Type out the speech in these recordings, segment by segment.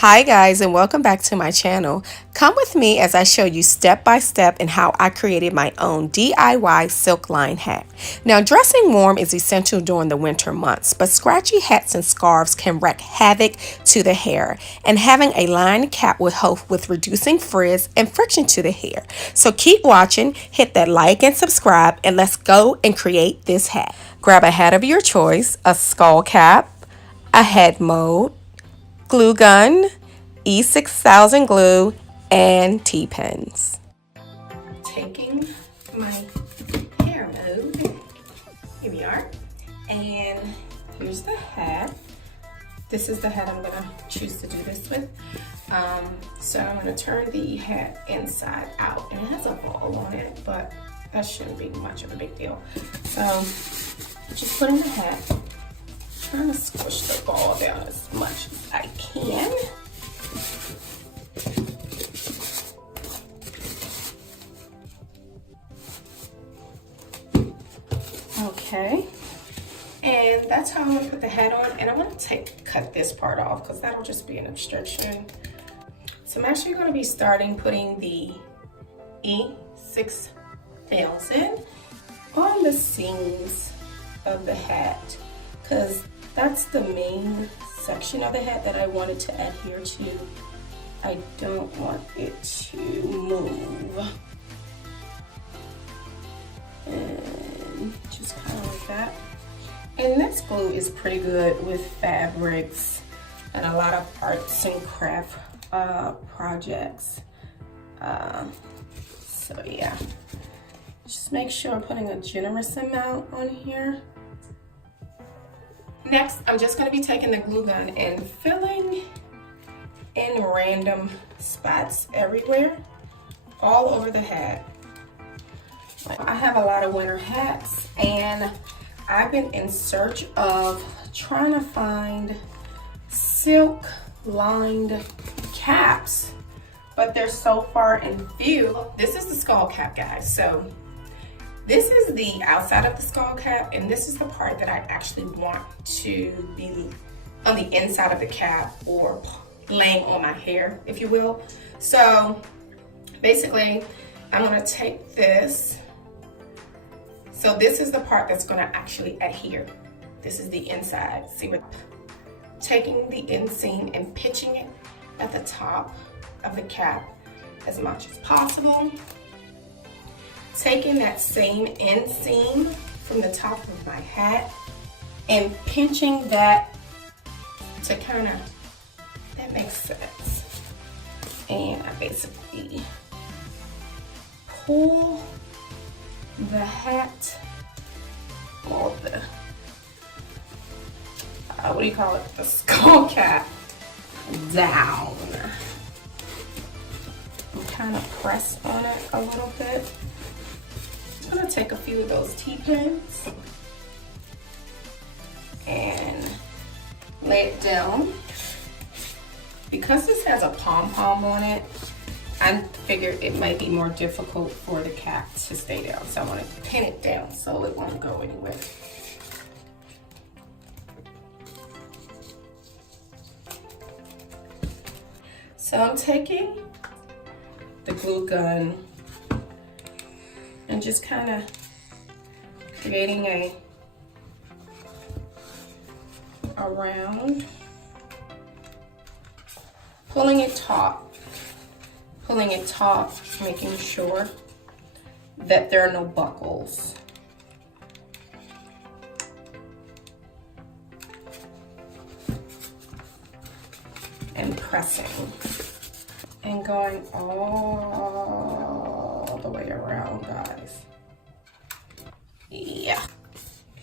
Hi guys, and welcome back to my channel. Come with me as I show you step by step in how I created my own DIY silk line hat. Now, dressing warm is essential during the winter months, but scratchy hats and scarves can wreak havoc to the hair, and having a lined cap will help with reducing frizz and friction to the hair. So keep watching, hit that like and subscribe, and let's go and create this hat. Grab a hat of your choice, a skull cap, a head mold, glue gun, E6000 glue, and T-pins. Taking my hair mode, here we are, and here's the hat. This is the hat I'm going to choose to do this with. So I'm going to turn the hat inside out, and it has a ball on it, but that shouldn't be much of a big deal. So just putting the hat, trying to squish the ball down as much as I can. Okay, and that's how I'm gonna put the hat on, and I'm gonna cut this part off because that'll just be an obstruction. So I'm actually gonna be starting putting the E6000 on the seams of the hat, because that's the main section of the hat that I wanted to adhere to. I don't want it to move. And just kind of like that. And this glue is pretty good with fabrics and a lot of arts and craft projects. So yeah, just make sure I'm putting a generous amount on here. Next, I'm just going to be taking the glue gun and filling in random spots everywhere, all over the hat. I have a lot of winter hats, and I've been in search of trying to find silk lined caps, but they're so far and few. This is the skull cap, guys. So this is the outside of the skull cap, and this is the part that I actually want to be on the inside of the cap, or laying on my hair, if you will. So basically, I'm gonna take this. So this is the part that's gonna actually adhere. This is the inside. See what? Taking the inseam and pitching it at the top of the cap as much as possible. Taking that same inseam from the top of my hat and pinching that to kind of, that makes sense. And I basically pull the hat, or the, what do you call it? The skull cap down. And kind of press on it a little bit. I'm gonna take a few of those T-pins and lay it down. Because this has a pom-pom on it, I figured it might be more difficult for the cap to stay down. So I'm gonna pin it down so it won't go anywhere. So I'm taking the glue gun and just kind of creating a round, pulling it taut, making sure that there are no buckles. And pressing and going all the way around, guys. Yeah,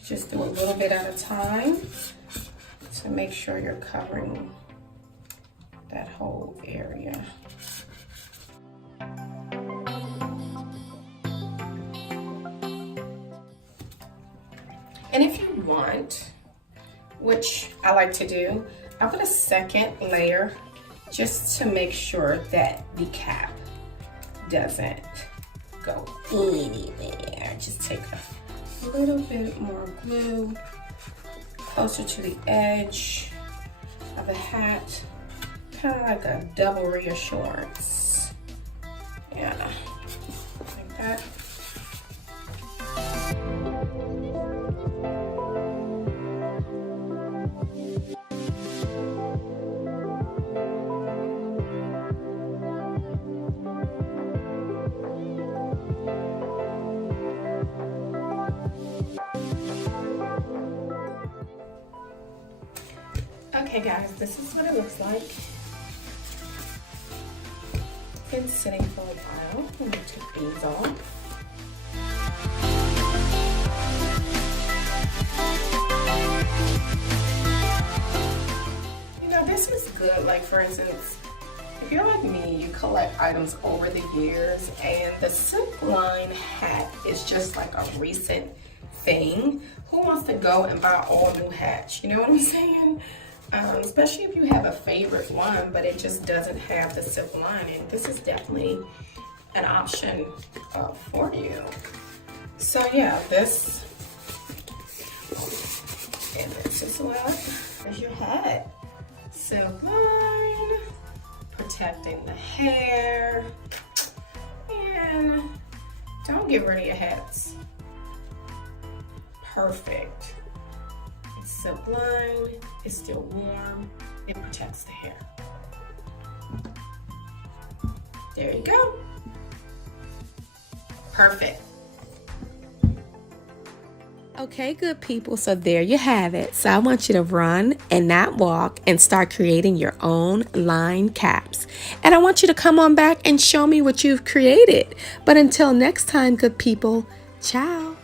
just do a little bit at a time to make sure you're covering that whole area. And if you want, which I like to do, I put a second layer just to make sure that the cap doesn't go anywhere. Just take a little bit more glue closer to the edge of the hat kind of like a double reassurance. Yeah, like that. Okay guys, this is what it looks like. It's been sitting for a while. Let me take these off. You know, this is good. Like for instance, if you're like me, you collect items over the years, and the silk line hat is just like a recent thing. Who wants to go and buy all new hats? You know what I'm saying? Especially if you have a favorite one, but it just doesn't have the silk lining. This is definitely an option for you. So yeah, this and this is what is your hat. Silk line, protecting the hair, and don't get rid of your hats. Perfect. Silk line, it's still warm, it protects the hair. There you go. Perfect. Okay, good people, so there you have it. So I want you to run and not walk and start creating your own line caps. And I want you to come on back and show me what you've created. But until next time, good people, ciao.